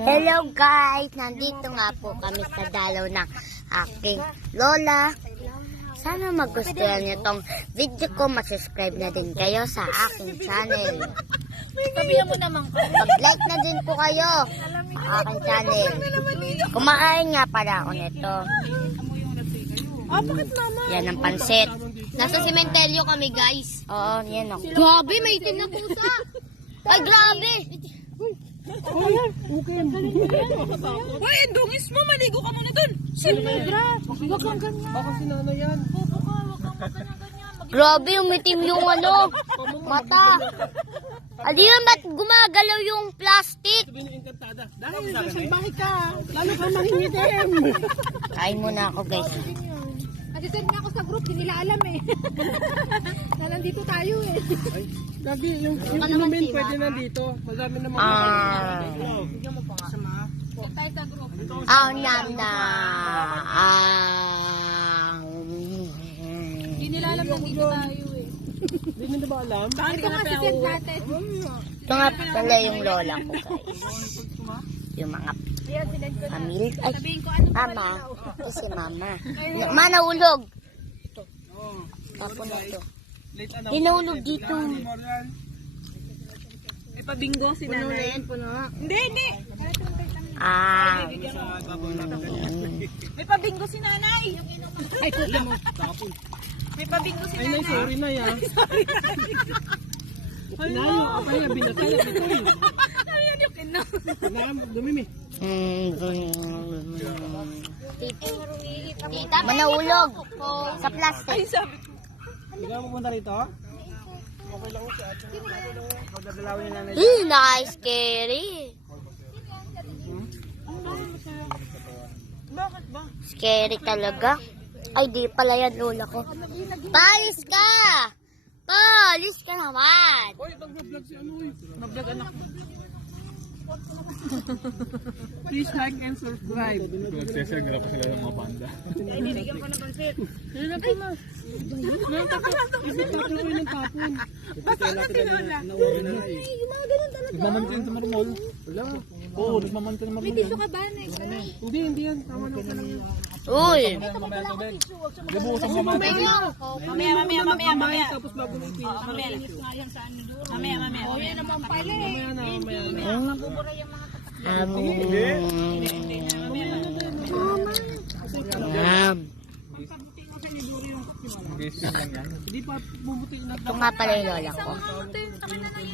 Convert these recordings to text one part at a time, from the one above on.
Hello guys! Nandito nga po kami sa dalaw ng aking lola. Sana magustuhan niyo tong video ko. Mag-subscribe na din kayo sa aking channel. Sabihan mo naman ko. Mag-like na din po kayo sa aking channel. Kumakain nga pala ako nito. Bakit mama? Yan ang pansit. Nasa sementeryo kami guys. Oo, yan o. Grabe, may itim na pusa. Ay, grabe! Uy, dungis mo, maligo ka muna dun. Sinagra. Huwag kang ganyan. Baka si Nano yan. Huwag kang ganyan. Grabe, umitim yung mata. Aliyan, ba't gumagalaw yung plastic? Sabihin yung encantada. Dahil sasalbahe ka. Lalo ka mangingitim. Kain muna ako guys. Nag-send nga ako sa group, hindi nila alam eh. Na nandito tayo eh. Gabi, yung inumin pwede nandito. Madami naman. Tayo sa group. Nam na. Hindi nila alam nandito tayo eh. Hindi nyo na ba alam? Bakit ka nga sisend natin? Ito nga pala yung lola ko guys. Yung mga pamilya. Ay, Sabihin ko ano mama. Ito si mama. Ma, naulog. Tapon na ito. Hindi naulog dito. May pabingo si nanay. Hindi. May pabingo si nanay. Ay, kuya mo. May pabingo si Ay, nay, sorry na yan. Ay, nayo. Kapaya, binataya. Ayan yung kino. Dumimi. Manaulog sa plastic. Hindi ka pupunta rito? Okay lang si ate. Pagdadalawin nila na Nice, scary. Bakit ba? Scary talaga. Ay, di pala yan lola ko. Palis ka! Palis ka naman! Uy, nag-vlog si ano eh. Nag-vlog anak mo. Please like and subscribe. Nagsesagara pa sila ng mga panda. Nilagyan ko na pansit. Isip tapon ko yung tapon. Basta na si Lola. Nauwi na eh. Nagmamantin sa marmol. Wala. Oo, nagmamantin sa May marmol. tissue ka ba na Hindi yan. Tama na ka lang yan. Uy! Mamaya tubig. Gabuhusan mo mati. Mamaya. Tapos bago na itin. Mamaya. O yan naman pala eh. Mamaya na. Hindi pa bumuti na. Ito nga pala yung lola ko.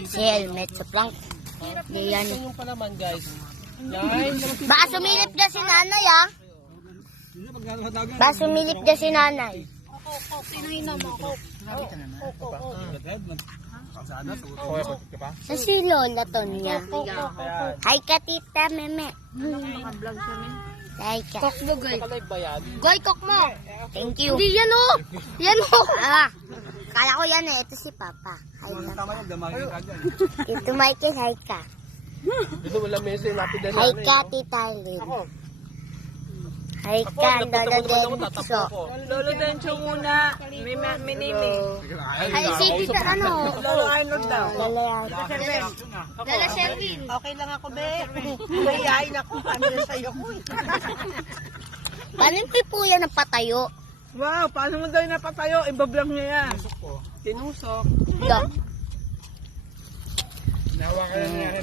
Si helmet sa plank. Di yan. Yung pa naman guys. Yan. Baka sumilip na si nanay ah. Baka sumilip na si nanay. Sino yun mo? Sa si lola to niya. Hi ka tita meme. Hi ka. Kok mo, Goy. Live ba yan? Goy, kok mo. Thank you. Hindi yan o. Yan o. Kala ko yan eh. Ito si papa. Hi ka. Ito Michael. Hi ka. Ito wala mesa. Lapid na Hi ka tita Lynn. Hi ka lola Denso. Lolo Dencho muna. May name eh. Hi si tita ano. Lolo Arnold daw. Lola Lolo Sherwin. Okay lang ako, be. Mayayain ako. Ano na sa'yo ko eh. Paano po yan ang patayo? Wow, paano mo daw yung napatayo? Ibablog niya yan. Tinusok. Ito.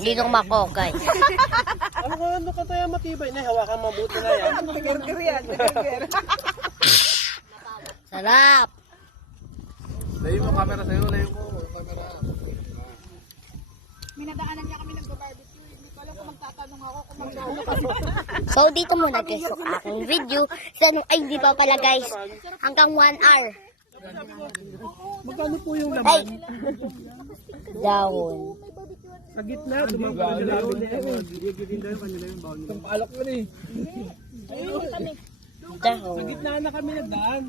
Dito mako guys. Ano ka tayo matibay? Hawakan mabuti na yan. Burger yan. Burger. Sarap. Layo mo camera sa'yo, layo mo. Minadaanan niya kami nag-barbecue. Hindi ko alam kung magtatanong ako kung magtatanong. So dito muna guys yung aking video. Ay di pa pala guys. Hanggang 1 hour. Magkano po yung Ay! laman? Dahon. Sa gitna, dumagawa nila. Alok mo eh. Dahon. Sa gitna na kami nagdaan.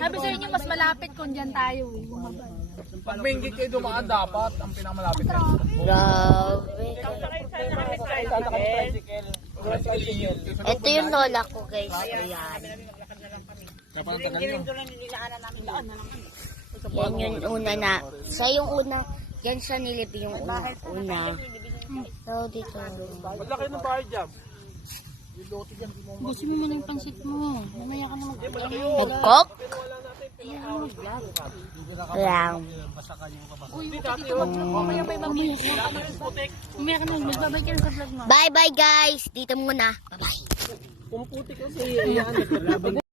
Sabi sa inyo, mas malapit kung dyan tayo eh. Pag may hindi kayo dumaan, dapat ang pinakamalapit na. Grabe. Ito yung lola ko guys. Ayan. Yan yung una na. Sa yung una, yan siya nilip yung una. So, dito. Ba't laki ng bahay dyan? Gusto mo man yung pansit mo. Mamaya ka na mag... May coke? Lang. Mamaya pa yung mamaya. Mamaya ka na. Magbabay ka na sa vlog mo. Bye-bye guys. Dito muna. Bye-bye. Pumuputi kasi. Ayan,